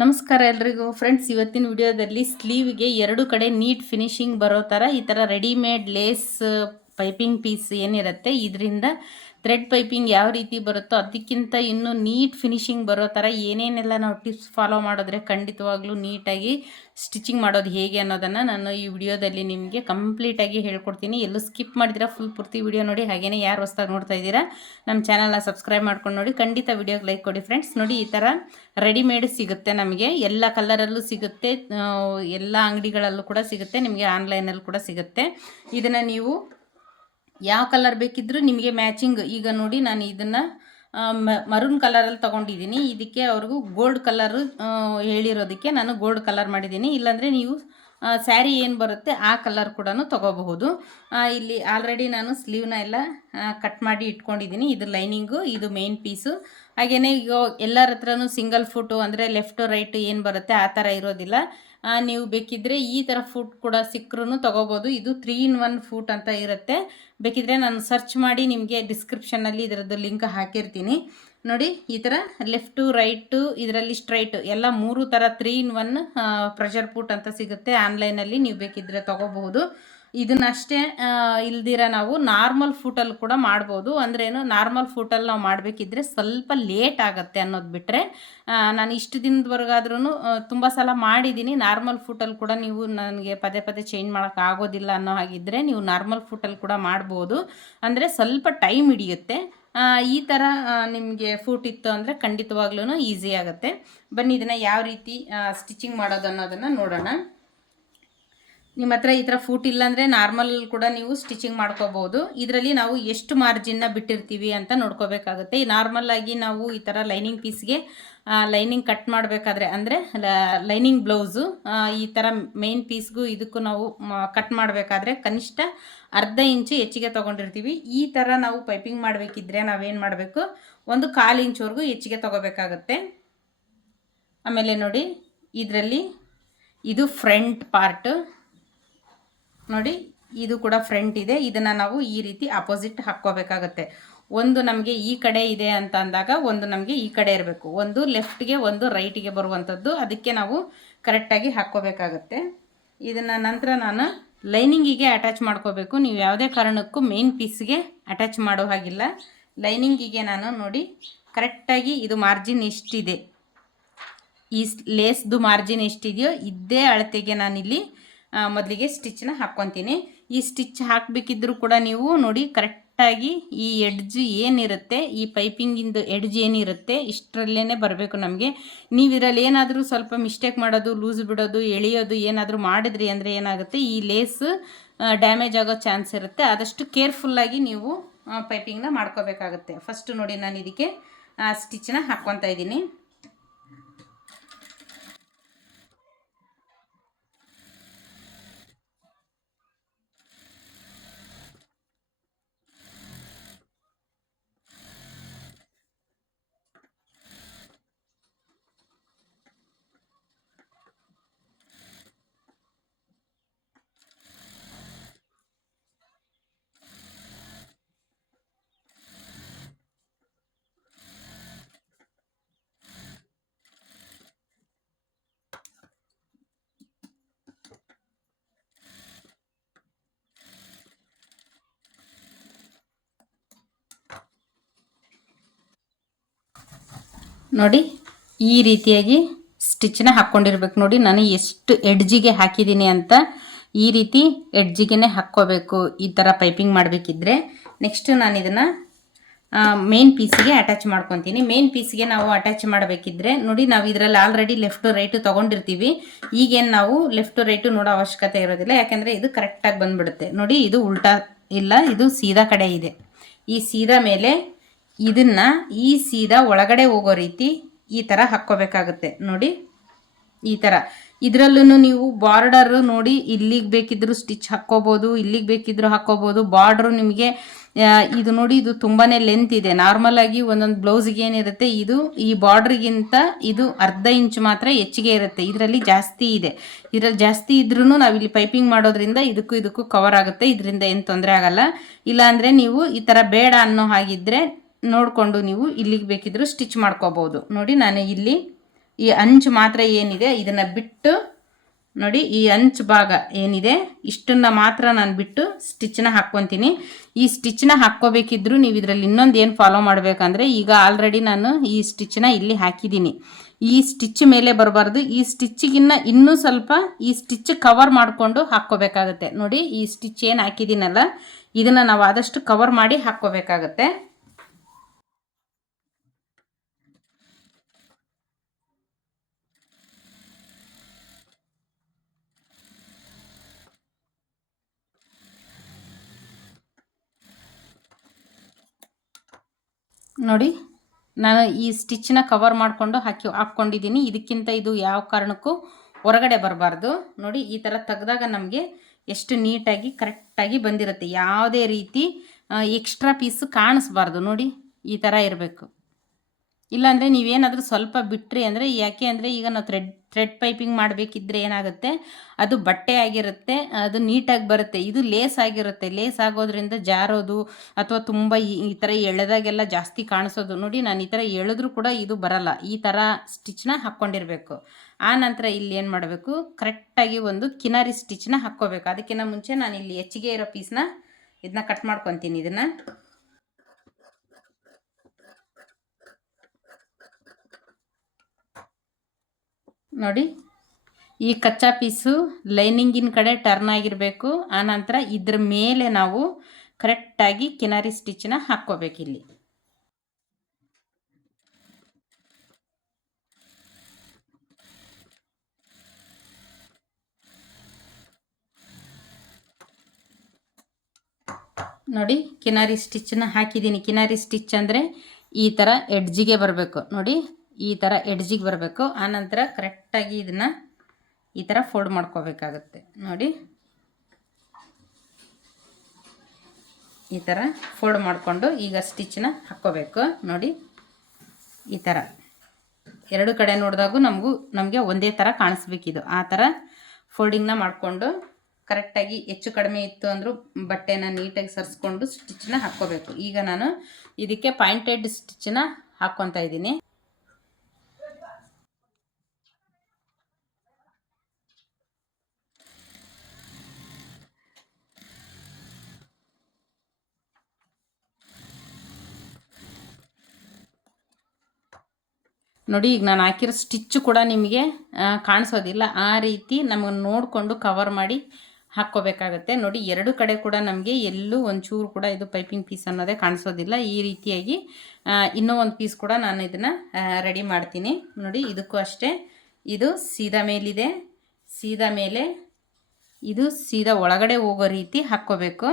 ನಮಸ್ಕಾರ ಎಲ್ರಿಗೂ ಫ್ರೆಂಡ್ಸ್, ಇವತ್ತಿನ ವಿಡಿಯೋದಲ್ಲಿ ಸ್ಲೀವ್ಗೆ ಎರಡು ಕಡೆ ನೀಟ್ ಫಿನಿಶಿಂಗ್ ಬರೋ ಥರ ಈ ಥರ ರೆಡಿಮೇಡ್ ಲೇಸ್ ಪೈಪಿಂಗ್ ಪೀಸ್ ಏನಿರುತ್ತೆ ಇದರಿಂದ ಥ್ರೆಡ್ ಪೈಪಿಂಗ್ ಯಾವ ರೀತಿ ಬರುತ್ತೋ ಅದಕ್ಕಿಂತ ಇನ್ನೂ ನೀಟ್ ಫಿನಿಶಿಂಗ್ ಬರೋ ಥರ ಏನೇನೆಲ್ಲ ನಾವು ಟಿಪ್ಸ್ ಫಾಲೋ ಮಾಡಿದ್ರೆ ಖಂಡಿತವಾಗ್ಲೂ ನೀಟಾಗಿ ಸ್ಟಿಚಿಂಗ್ ಮಾಡೋದು ಹೇಗೆ ಅನ್ನೋದನ್ನು ನಾನು ಈ ವಿಡಿಯೋದಲ್ಲಿ ನಿಮಗೆ ಕಂಪ್ಲೀಟಾಗಿ ಹೇಳ್ಕೊಡ್ತೀನಿ. ಎಲ್ಲೂ ಸ್ಕಿಪ್ ಮಾಡಿದ್ರೆ ಫುಲ್ ಪೂರ್ತಿ ವಿಡಿಯೋ ನೋಡಿ. ಹಾಗೆಯೇ ಯಾರು ಹೊಸದಾಗಿ ನೋಡ್ತಾ ಇದ್ದೀರಾ ನಮ್ಮ ಚಾನಲ್ನ ಸಬ್ಸ್ಕ್ರೈಬ್ ಮಾಡ್ಕೊಂಡು ನೋಡಿ. ಖಂಡಿತ ವಿಡಿಯೋಗೆ ಲೈಕ್ ಕೊಡಿ ಫ್ರೆಂಡ್ಸ್. ನೋಡಿ, ಈ ಥರ ರೆಡಿಮೇಡ್ ಸಿಗುತ್ತೆ, ನಮಗೆ ಎಲ್ಲ ಕಲರಲ್ಲೂ ಸಿಗುತ್ತೆ, ಎಲ್ಲ ಅಂಗಡಿಗಳಲ್ಲೂ ಕೂಡ ಸಿಗುತ್ತೆ, ನಿಮಗೆ ಆನ್ಲೈನಲ್ಲಿ ಕೂಡ ಸಿಗುತ್ತೆ. ಇದನ್ನು ನೀವು ಯಾವ ಕಲರ್ ಬೇಕಿದ್ರೂ ನಿಮಗೆ ಮ್ಯಾಚಿಂಗ್. ಈಗ ನೋಡಿ, ನಾನು ಇದನ್ನು ಮರೂನ್ ಕಲರಲ್ಲಿ ತೊಗೊಂಡಿದ್ದೀನಿ. ಇದಕ್ಕೆ ಅವ್ರಿಗೂ ಗೋಲ್ಡ್ ಕಲರು ಹೇಳಿರೋದಕ್ಕೆ ನಾನು ಗೋಲ್ಡ್ ಕಲರ್ ಮಾಡಿದ್ದೀನಿ. ಇಲ್ಲಾಂದರೆ ನೀವು ಸ್ಯಾರಿ ಏನು ಬರುತ್ತೆ ಆ ಕಲರ್ ಕೂಡ ತೊಗೋಬಹುದು. ಇಲ್ಲಿ ಆಲ್ರೆಡಿ ನಾನು ಸ್ಲೀವ್ನ ಎಲ್ಲ ಕಟ್ ಮಾಡಿ ಇಟ್ಕೊಂಡಿದ್ದೀನಿ. ಇದು ಲೈನಿಂಗು, ಇದು ಮೇನ್ ಪೀಸು. ಹಾಗೆಯೇ ಈಗ ಎಲ್ಲರ ಹತ್ರನೂ ಸಿಂಗಲ್ ಫುಟು ಅಂದರೆ ಲೆಫ್ಟು ರೈಟು ಏನು ಬರುತ್ತೆ ಆ ಥರ ಇರೋದಿಲ್ಲ. ನೀವು ಬೇಕಿದ್ದರೆ ಈ ಥರ ಫುಟ್ ಕೂಡ ಸಿಕ್ಕರೂ ತೊಗೋಬೋದು. ಇದು 3-in-1 ಫುಟ್ ಅಂತ ಇರುತ್ತೆ. ಬೇಕಿದ್ದರೆ ನಾನು ಸರ್ಚ್ ಮಾಡಿ ನಿಮಗೆ ಡಿಸ್ಕ್ರಿಪ್ಷನ್ನಲ್ಲಿ ಇದರದ್ದು ಲಿಂಕ್ ಹಾಕಿರ್ತೀನಿ. ನೋಡಿ, ಈ ಥರ ಲೆಫ್ಟು ರೈಟು ಇದರಲ್ಲಿ ಸ್ಟ್ರೈಟು ಎಲ್ಲ 3 ಥರ 3-in-1 ಪ್ರೆಷರ್ ಫುಟ್ ಅಂತ ಸಿಗುತ್ತೆ ಆನ್ಲೈನಲ್ಲಿ. ನೀವು ಬೇಕಿದ್ದರೆ ತೊಗೋಬಹುದು. ಇದನ್ನಷ್ಟೇ ಇಲ್ದಿರ ನಾವು ನಾರ್ಮಲ್ ಫುಟಲ್ಲಿ ಕೂಡ ಮಾಡ್ಬೋದು. ಅಂದ್ರೇನು, ನಾರ್ಮಲ್ ಫುಟಲ್ಲಿ ನಾವು ಮಾಡಬೇಕಿದ್ರೆ ಸ್ವಲ್ಪ ಲೇಟ್ ಆಗುತ್ತೆ ಅನ್ನೋದು ಬಿಟ್ಟರೆ, ನಾನು ಇಷ್ಟು ದಿನದವರೆಗಾದ್ರೂ ತುಂಬ ಸಲ ಮಾಡಿದ್ದೀನಿ. ನಾರ್ಮಲ್ ಫುಟಲ್ಲಿ ಕೂಡ ನೀವು ನನಗೆ ಪದೇ ಪದೇ ಚೇಂಜ್ ಮಾಡೋಕ್ಕಾಗೋದಿಲ್ಲ ಅನ್ನೋ ಹಾಗಿದ್ದರೆ ನೀವು ನಾರ್ಮಲ್ ಫುಟಲ್ಲಿ ಕೂಡ ಮಾಡ್ಬೋದು. ಅಂದರೆ ಸ್ವಲ್ಪ ಟೈಮ್ ಹಿಡಿಯುತ್ತೆ. ಈ ಥರ ನಿಮಗೆ ಫುಟ್ ಇತ್ತು ಅಂದರೆ ಖಂಡಿತವಾಗ್ಲೂ ಈಸಿ ಆಗುತ್ತೆ. ಬನ್ನಿ, ಇದನ್ನು ಯಾವ ರೀತಿ ಸ್ಟಿಚಿಂಗ್ ಮಾಡೋದು ಅನ್ನೋದನ್ನು ನೋಡೋಣ. ನಿಮ್ಮ ಹತ್ರ ಈ ಥರ ಫುಟ್ ಇಲ್ಲಾಂದರೆ ನಾರ್ಮಲ್ ಕೂಡ ನೀವು ಸ್ಟಿಚಿಂಗ್ ಮಾಡ್ಕೋಬೋದು. ಇದರಲ್ಲಿ ನಾವು ಎಷ್ಟು ಮಾರ್ಜಿನ್ನ ಬಿಟ್ಟಿರ್ತೀವಿ ಅಂತ ನೋಡ್ಕೋಬೇಕಾಗುತ್ತೆ. ನಾರ್ಮಲ್ಲಾಗಿ ನಾವು ಈ ಥರ ಲೈನಿಂಗ್ ಪೀಸ್ಗೆ ಲೈನಿಂಗ್ ಕಟ್ ಮಾಡಬೇಕಾದ್ರೆ, ಅಂದರೆ ಲೈನಿಂಗ್ ಬ್ಲೌಸು ಈ ಥರ ಮೇನ್ ಪೀಸ್ಗೂ ಇದಕ್ಕೂ ನಾವು ಕಟ್ ಮಾಡಬೇಕಾದ್ರೆ ಕನಿಷ್ಠ ಅರ್ಧ ಇಂಚು ಹೆಚ್ಚಿಗೆ ತೊಗೊಂಡಿರ್ತೀವಿ. ಈ ಥರ ನಾವು ಪೈಪಿಂಗ್ ಮಾಡಬೇಕಿದ್ರೆ ನಾವೇನು ಮಾಡಬೇಕು, 1/4 ಇಂಚ್ವರೆಗೂ ಹೆಚ್ಚಿಗೆ ತೊಗೋಬೇಕಾಗತ್ತೆ. ಆಮೇಲೆ ನೋಡಿ, ಇದರಲ್ಲಿ ಇದು ಫ್ರಂಟ್ ಪಾರ್ಟ್ ನೋಡಿ, ಇದು ಕೂಡ ಫ್ರಂಟ್ ಇದೆ. ಇದನ್ನು ನಾವು ಈ ರೀತಿ ಅಪೋಸಿಟ್ ಹಾಕ್ಕೋಬೇಕಾಗತ್ತೆ. ಒಂದು ನಮಗೆ ಈ ಕಡೆ ಇದೆ ಅಂತ ಅಂದಾಗ ಒಂದು ನಮಗೆ ಈ ಕಡೆ ಇರಬೇಕು, ಒಂದು ಲೆಫ್ಟ್ಗೆ ಒಂದು ರೈಟಿಗೆ ಬರುವಂಥದ್ದು. ಅದಕ್ಕೆ ನಾವು ಕರೆಕ್ಟಾಗಿ ಹಾಕ್ಕೋಬೇಕಾಗತ್ತೆ. ಇದನ್ನು ನಂತರ ನಾನು ಲೈನಿಂಗಿಗೆ ಅಟ್ಯಾಚ್ ಮಾಡ್ಕೋಬೇಕು. ನೀವು ಯಾವುದೇ ಕಾರಣಕ್ಕೂ ಮೇನ್ ಪೀಸ್ಗೆ ಅಟ್ಯಾಚ್ ಮಾಡೋ ಹಾಗಿಲ್ಲ. ಲೈನಿಂಗಿಗೆ ನಾನು ನೋಡಿ ಕರೆಕ್ಟಾಗಿ ಇದು ಮಾರ್ಜಿನ್ ಎಷ್ಟಿದೆ, ಈ ಲೇಸ್ದು ಮಾರ್ಜಿನ್ ಎಷ್ಟಿದೆಯೋ ಇದ್ದೇ ಅಳತೆಗೆ ನಾನಿಲ್ಲಿ ಮೊದಲಿಗೆ ಸ್ಟಿಚ್ನ ಹಾಕ್ಕೊತೀನಿ. ಈ ಸ್ಟಿಚ್ ಹಾಕಬೇಕಿದ್ರೂ ಕೂಡ ನೀವು ನೋಡಿ ಕರೆಕ್ಟಾಗಿ ಈ ಎಡ್ಜ್ ಏನಿರುತ್ತೆ, ಈ ಪೈಪಿಂಗಿಂದು ಎಡ್ಜ್ ಏನಿರುತ್ತೆ ಇಷ್ಟರಲ್ಲೇ ಬರಬೇಕು ನಮಗೆ. ನೀವು ಇದರಲ್ಲಿ ಏನಾದರೂ ಸ್ವಲ್ಪ ಮಿಸ್ಟೇಕ್ ಮಾಡೋದು, ಲೂಸ್ ಬಿಡೋದು, ಎಳೆಯೋದು ಏನಾದರೂ ಮಾಡಿದ್ರಿ ಅಂದರೆ ಏನಾಗುತ್ತೆ, ಈ ಲೇಸ್ ಡ್ಯಾಮೇಜ್ ಆಗೋ ಚಾನ್ಸ್ ಇರುತ್ತೆ. ಆದಷ್ಟು ಕೇರ್ಫುಲ್ಲಾಗಿ ನೀವು ಪೈಪಿಂಗ್ನ ಮಾಡ್ಕೋಬೇಕಾಗುತ್ತೆ. ಫಸ್ಟು ನೋಡಿ, ನಾನು ಇದಕ್ಕೆ ಸ್ಟಿಚ್ನ ಹಾಕ್ಕೊತಾ ಇದ್ದೀನಿ. ನೋಡಿ, ಈ ರೀತಿಯಾಗಿ ಸ್ಟಿಚ್ನ ಹಾಕ್ಕೊಂಡಿರ್ಬೇಕು. ನೋಡಿ, ನಾನು ಎಷ್ಟು ಎಡ್ಜಿಗೆ ಹಾಕಿದ್ದೀನಿ ಅಂತ ಈ ರೀತಿ ಎಡ್ಜಿಗೆ ಹಾಕ್ಕೋಬೇಕು ಈ ಥರ ಪೈಪಿಂಗ್ ಮಾಡಬೇಕಿದ್ರೆ. ನೆಕ್ಸ್ಟು ನಾನು ಇದನ್ನು ಮೇನ್ ಪೀಸಿಗೆ ಅಟ್ಯಾಚ್ ಮಾಡ್ಕೊತೀನಿ. ಮೇನ್ ಪೀಸಿಗೆ ನಾವು ಅಟ್ಯಾಚ್ ಮಾಡಬೇಕಿದ್ರೆ ನೋಡಿ, ನಾವು ಇದರಲ್ಲಿ ಆಲ್ರೆಡಿ ಲೆಫ್ಟು ರೈಟು ತೊಗೊಂಡಿರ್ತೀವಿ. ಈಗೇನು ನಾವು ಲೆಫ್ಟು ರೈಟು ನೋಡೋ ಅವಶ್ಯಕತೆ ಇರೋದಿಲ್ಲ, ಯಾಕೆಂದರೆ ಇದು ಕರೆಕ್ಟಾಗಿ ಬಂದುಬಿಡುತ್ತೆ. ನೋಡಿ, ಇದು ಉಲ್ಟಾ ಇಲ್ಲ, ಇದು ಸೀದಾ ಕಡೆ ಇದೆ. ಈ ಸೀದಾ ಮೇಲೆ ಇದನ್ನು ಈ ಸೀದಾ ಒಳಗಡೆ ಹೋಗೋ ರೀತಿ ಈ ಥರ ಹಾಕ್ಕೋಬೇಕಾಗುತ್ತೆ. ನೋಡಿ, ಈ ಥರ. ಇದರಲ್ಲೂ ನೀವು ಬಾರ್ಡರು ನೋಡಿ, ಇಲ್ಲಿಗೆ ಬೇಕಿದ್ದರೂ ಸ್ಟಿಚ್ ಹಾಕ್ಕೋಬೋದು, ಇಲ್ಲಿಗೆ ಬೇಕಿದ್ದರೂ ಹಾಕ್ಕೋಬೋದು. ಬಾರ್ಡ್ರು ನಿಮಗೆ ಇದು ನೋಡಿ, ಇದು ತುಂಬಾ ಲೆಂತ್ ಇದೆ. ನಾರ್ಮಲಾಗಿ ಒಂದೊಂದು ಬ್ಲೌಸಿಗೆ ಏನಿರುತ್ತೆ, ಇದು ಈ ಬಾರ್ಡ್ರಿಗಿಂತ ಇದು ಅರ್ಧ ಇಂಚು ಮಾತ್ರ ಹೆಚ್ಚಿಗೆ ಇರುತ್ತೆ. ಇದರಲ್ಲಿ ಜಾಸ್ತಿ ಇದೆ. ಇದರಲ್ಲಿ ಜಾಸ್ತಿ ಇದ್ರೂ ನಾವಿಲ್ಲಿ ಪೈಪಿಂಗ್ ಮಾಡೋದ್ರಿಂದ ಇದಕ್ಕೂ ಕವರ್ ಆಗುತ್ತೆ. ಇದರಿಂದ ಏನು ತೊಂದರೆ ಆಗಲ್ಲ. ಇಲ್ಲಾಂದರೆ ನೀವು ಈ ಥರ ಬೇಡ ಅನ್ನೋ ಹಾಗಿದ್ದರೆ ನೋಡಿಕೊಂಡು ನೀವು ಇಲ್ಲಿಗೆ ಬೇಕಿದ್ದರೂ ಸ್ಟಿಚ್ ಮಾಡ್ಕೋಬೋದು. ನೋಡಿ, ನಾನು ಇಲ್ಲಿ ಈ ಅಂಚು ಮಾತ್ರ ಏನಿದೆ ಇದನ್ನು ಬಿಟ್ಟು ನೋಡಿ, ಈ ಅಂಚು ಭಾಗ ಏನಿದೆ ಇಷ್ಟನ್ನು ಮಾತ್ರ ನಾನು ಬಿಟ್ಟು ಸ್ಟಿಚ್ನ ಹಾಕ್ಕೊತೀನಿ. ಈ ಸ್ಟಿಚ್ನ ಹಾಕ್ಕೋಬೇಕಿದ್ರು ನೀವು ಇದರಲ್ಲಿ ಇನ್ನೊಂದು ಏನು ಫಾಲೋ ಮಾಡಬೇಕಂದ್ರೆ, ಈಗ ಆಲ್ರೆಡಿ ನಾನು ಈ ಸ್ಟಿಚ್ನ ಇಲ್ಲಿ ಹಾಕಿದ್ದೀನಿ. ಈ ಸ್ಟಿಚ್ ಮೇಲೆ ಬರಬಾರ್ದು, ಈ ಸ್ಟಿಚ್ಗಿನ್ನ ಇನ್ನೂ ಸ್ವಲ್ಪ ಈ ಸ್ಟಿಚ್ ಕವರ್ ಮಾಡಿಕೊಂಡು ಹಾಕ್ಕೋಬೇಕಾಗತ್ತೆ. ನೋಡಿ, ಈ ಸ್ಟಿಚ್ ಏನು ಹಾಕಿದ್ದೀನಲ್ಲ ಇದನ್ನು ನಾವು ಆದಷ್ಟು ಕವರ್ ಮಾಡಿ ಹಾಕ್ಕೋಬೇಕಾಗತ್ತೆ. ನೋಡಿ, ನಾನು ಈ ಸ್ಟಿಚ್ನ ಕವರ್ ಮಾಡಿಕೊಂಡು ಹಾಕ್ಕೊಂಡಿದ್ದೀನಿ. ಇದಕ್ಕಿಂತ ಇದು ಯಾವ ಕಾರಣಕ್ಕೂ ಹೊರಗಡೆ ಬರಬಾರ್ದು. ನೋಡಿ, ಈ ಥರ ತೆಗೆದಾಗ ನಮಗೆ ಎಷ್ಟು ನೀಟಾಗಿ ಕರೆಕ್ಟಾಗಿ ಬಂದಿರುತ್ತೆ. ಯಾವುದೇ ರೀತಿ ಎಕ್ಸ್ಟ್ರಾ ಪೀಸು ಕಾಣಿಸ್ಬಾರ್ದು. ನೋಡಿ, ಈ ಥರ ಇರಬೇಕು. ಇಲ್ಲಾಂದರೆ ನೀವೇನಾದರೂ ಸ್ವಲ್ಪ ಬಿಟ್ಟರೆ ಅಂದರೆ, ಯಾಕೆ ಅಂದರೆ ಈಗ ನಾವು ಥ್ರೆಡ್ ಪೈಪಿಂಗ್ ಮಾಡಬೇಕಿದ್ರೆ ಏನಾಗುತ್ತೆ, ಅದು ಬಟ್ಟೆ ಆಗಿರುತ್ತೆ, ಅದು ನೀಟಾಗಿ ಬರುತ್ತೆ. ಇದು ಲೇಸ್ ಆಗಿರುತ್ತೆ. ಲೇಸ್ ಆಗೋದ್ರಿಂದ ಜಾರೋದು ಅಥವಾ ತುಂಬ ಈ ಥರ ಎಳೆದಾಗೆಲ್ಲ ಜಾಸ್ತಿ ಕಾಣಿಸೋದು. ನೋಡಿ, ನಾನು ಈ ಥರ ಎಳೆದ್ರೂ ಕೂಡ ಇದು ಬರಲ್ಲ. ಈ ಥರ ಸ್ಟಿಚ್ನ ಹಾಕ್ಕೊಂಡಿರಬೇಕು. ಆ ನಂತರ ಇಲ್ಲಿ ಏನು ಮಾಡಬೇಕು, ಕರೆಕ್ಟಾಗಿ ಒಂದು ಕಿನಾರಿ ಸ್ಟಿಚ್ನ ಹಾಕ್ಕೋಬೇಕು. ಅದಕ್ಕಿಂತ ಮುಂಚೆ ನಾನು ಇಲ್ಲಿ ಹೆಚ್ಚಿಗೆ ಇರೋ ಪೀಸ್ನ ಇದನ್ನ ಕಟ್ ಮಾಡ್ಕೊತೀನಿ. ಇದನ್ನು ನೋಡಿ, ಈ ಕಚ್ಚಾ ಪೀಸು ಲೈನಿಂಗಿನ ಕಡೆ ಟರ್ನ್ ಆಗಿರಬೇಕು. ಆನಂತರ ಇದ್ರ ಮೇಲೆ ನಾವು ಕರೆಕ್ಟಾಗಿ ಕಿನಾರಿ ಸ್ಟಿಚ್ನ ಹಾಕ್ಕೋಬೇಕಿಲ್ಲಿ. ನೋಡಿ, ಕಿನಾರಿ ಸ್ಟಿಚ್ನ ಹಾಕಿದ್ದೀನಿ. ಕಿನಾರಿ ಸ್ಟಿಚ್ ಅಂದರೆ ಈ ಥರ ಎಡ್ಜಿಗೆ ಬರಬೇಕು. ನೋಡಿ, ಈ ಥರ ಎಡ್ಜಿಗೆ ಬರಬೇಕು. ಆನಂತರ ಕರೆಕ್ಟಾಗಿ ಇದನ್ನು ಈ ಥರ ಫೋಲ್ಡ್ ಮಾಡ್ಕೋಬೇಕಾಗತ್ತೆ. ನೋಡಿ, ಈ ಥರ ಫೋಲ್ಡ್ ಮಾಡಿಕೊಂಡು ಈಗ ಸ್ಟಿಚ್ನ ಹಾಕ್ಕೋಬೇಕು. ನೋಡಿ, ಈ ಥರ ಎರಡು ಕಡೆ ನೋಡಿದಾಗೂ ನಮಗೆ ಒಂದೇ ಥರ ಕಾಣಿಸ್ಬೇಕಿದು. ಆ ಥರ ಫೋಲ್ಡಿಂಗ್ನ ಮಾಡಿಕೊಂಡು ಕರೆಕ್ಟಾಗಿ ಹೆಚ್ಚು ಕಡಿಮೆ ಇತ್ತು ಅಂದರೂ ಬಟ್ಟೆನ ನೀಟಾಗಿ ಸರಿಸ್ಕೊಂಡು ಸ್ಟಿಚ್ನ ಹಾಕ್ಕೋಬೇಕು. ಈಗ ನಾನು ಇದಕ್ಕೆ ಪಾಯಿಂಟೆಡ್ ಸ್ಟಿಚ್ನ ಹಾಕ್ಕೊತಾ ಇದ್ದೀನಿ. ನೋಡಿ, ಈಗ ನಾನು ಹಾಕಿರೋ ಸ್ಟಿಚ್ಚು ಕೂಡ ನಿಮಗೆ ಕಾಣಿಸೋದಿಲ್ಲ. ಆ ರೀತಿ ನಮಗೆ ನೋಡಿಕೊಂಡು ಕವರ್ ಮಾಡಿ ಹಾಕ್ಕೋಬೇಕಾಗತ್ತೆ. ನೋಡಿ, ಎರಡು ಕಡೆ ಕೂಡ ನಮಗೆ ಎಲ್ಲೂ ಒಂಚೂರು ಕೂಡ ಇದು ಪೈಪಿಂಗ್ ಪೀಸ್ ಅನ್ನೋದೇ ಕಾಣಿಸೋದಿಲ್ಲ. ಈ ರೀತಿಯಾಗಿ ಇನ್ನೂ ಒಂದು ಪೀಸ್ ಕೂಡ ನಾನು ಇದನ್ನು ರೆಡಿ ಮಾಡ್ತೀನಿ. ನೋಡಿ, ಇದಕ್ಕೂ ಅಷ್ಟೇ, ಇದು ಸೀದಾ ಮೇಲಿದೆ, ಸೀದಾ ಮೇಲೆ ಇದು ಸೀದಾ ಒಳಗಡೆ ಹೋಗೋ ರೀತಿ ಹಾಕ್ಕೋಬೇಕು.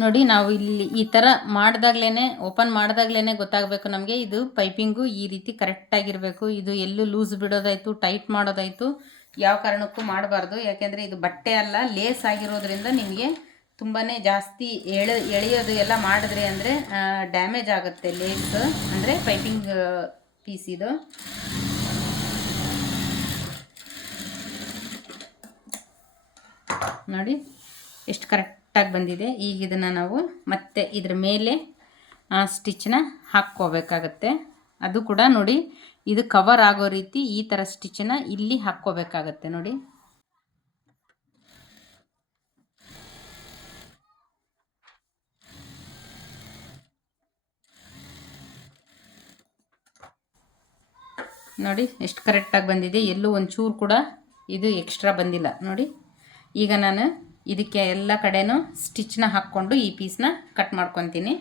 ನೋಡಿ, ನಾವು ಇಲ್ಲಿ ಈ ಥರ ಮಾಡಿದಾಗ್ಲೇ, ಓಪನ್ ಮಾಡಿದಾಗ್ಲೇ ಗೊತ್ತಾಗಬೇಕು ನಮಗೆ ಇದು ಪೈಪಿಂಗು ಈ ರೀತಿ ಕರೆಕ್ಟಾಗಿರಬೇಕು. ಇದು ಎಲ್ಲೂ ಲೂಸ್ ಬಿಡೋದಾಯಿತು, ಟೈಟ್ ಮಾಡೋದಾಯಿತು ಯಾವ ಕಾರಣಕ್ಕೂ ಮಾಡಬಾರ್ದು. ಯಾಕೆಂದರೆ ಇದು ಬಟ್ಟೆ ಅಲ್ಲ, ಲೇಸ್ ಆಗಿರೋದ್ರಿಂದ ನಿಮಗೆ ತುಂಬಾ ಜಾಸ್ತಿ ಎಳೆಯೋದು ಎಲ್ಲ ಮಾಡಿದ್ರಿ ಅಂದರೆ ಡ್ಯಾಮೇಜ್ ಆಗುತ್ತೆ ಲೇಸ್, ಅಂದರೆ ಪೈಪಿಂಗ್ ಪೀಸ್ ಇದು. ನೋಡಿ, ಎಷ್ಟು ಕರೆಕ್ಟಾಗಿ ಬಂದಿದೆ. ಈಗ ಇದನ್ನು ನಾವು ಮತ್ತೆ ಇದ್ರ ಮೇಲೆ ಸ್ಟಿಚ್ನ ಹಾಕ್ಕೋಬೇಕಾಗತ್ತೆ. ಅದು ಕೂಡ ನೋಡಿ, ಇದು ಕವರ್ ಆಗೋ ರೀತಿ ಈ ಥರ ಸ್ಟಿಚ್ನ ಇಲ್ಲಿ ಹಾಕ್ಕೋಬೇಕಾಗತ್ತೆ. ನೋಡಿ, ನೋಡಿ ಎಷ್ಟು ಕರೆಕ್ಟಾಗಿ ಬಂದಿದೆ. ಎಲ್ಲೂ ಒಂಚೂರು ಕೂಡ ಇದು ಎಕ್ಸ್ಟ್ರಾ ಬಂದಿಲ್ಲ. ನೋಡಿ, ಈಗ ನಾನು ಇದಕ್ಕೆ ಎಲ್ಲ ಕಡೆನೂ ಸ್ಟಿಚ್ನ ಹಾಕ್ಕೊಂಡು ಈ ಪೀಸ್ನ ಕಟ್ ಮಾಡ್ಕೊತೀನಿ.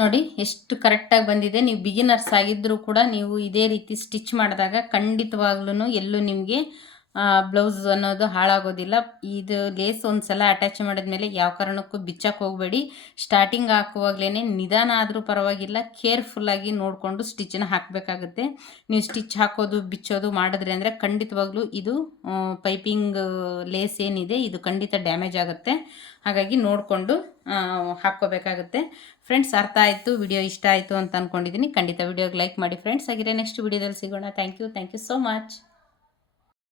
ನೋಡಿ ಎಷ್ಟು ಕರೆಕ್ಟಾಗಿ ಬಂದಿದೆ. ನೀವು ಬಿಗಿನರ್ಸ್ ಆಗಿದ್ದರೂ ಕೂಡ ನೀವು ಇದೇ ರೀತಿ ಸ್ಟಿಚ್ ಮಾಡಿದಾಗ ಖಂಡಿತವಾಗ್ಲೂ ಎಲ್ಲೂ ನಿಮಗೆ ಬ್ಲೌಸ್ ಅನ್ನೋದು ಹಾಳಾಗೋದಿಲ್ಲ. ಇದು ಲೇಸ್ ಒಂದು ಸಲ ಅಟ್ಯಾಚ್ ಮಾಡಿದ್ಮೇಲೆ ಯಾವ ಕಾರಣಕ್ಕೂ ಬಿಚ್ಚಕ್ಕೆ ಹೋಗಬೇಡಿ. ಸ್ಟಾರ್ಟಿಂಗ್ ಹಾಕುವಾಗಲೇ ನಿಧಾನ ಆದರೂ ಪರವಾಗಿಲ್ಲ, ಕೇರ್ಫುಲ್ಲಾಗಿ ನೋಡಿಕೊಂಡು ಸ್ಟಿಚ್ಚನ್ನು ಹಾಕಬೇಕಾಗುತ್ತೆ. ನೀವು ಸ್ಟಿಚ್ ಹಾಕೋದು ಬಿಚ್ಚೋದು ಮಾಡಿದ್ರಿ ಅಂದರೆ ಖಂಡಿತವಾಗ್ಲೂ ಇದು ಪೈಪಿಂಗ್ ಲೇಸ್ ಏನಿದೆ ಇದು ಖಂಡಿತ ಡ್ಯಾಮೇಜ್ ಆಗುತ್ತೆ. ಹಾಗಾಗಿ ನೋಡಿಕೊಂಡು ಹಾಕ್ಕೋಬೇಕಾಗುತ್ತೆ. ಫ್ರೆಂಡ್ಸ್, ಅರ್ಥ ಆಯಿತು, ವಿಡಿಯೋ ಇಷ್ಟ ಆಯಿತು ಅಂತ ಅಂದ್ಕೊಂಡಿದ್ದೀನಿ. ಖಂಡಿತ ವಿಡಿಯೋಗೆ ಲೈಕ್ ಮಾಡಿ ಫ್ರೆಂಡ್ಸ್. ಹಾಗಿದ್ರೆ ನೆಕ್ಸ್ಟ್ ವಿಡಿಯೋದಲ್ಲಿ ಸಿಗೋಣ. Thank you so much.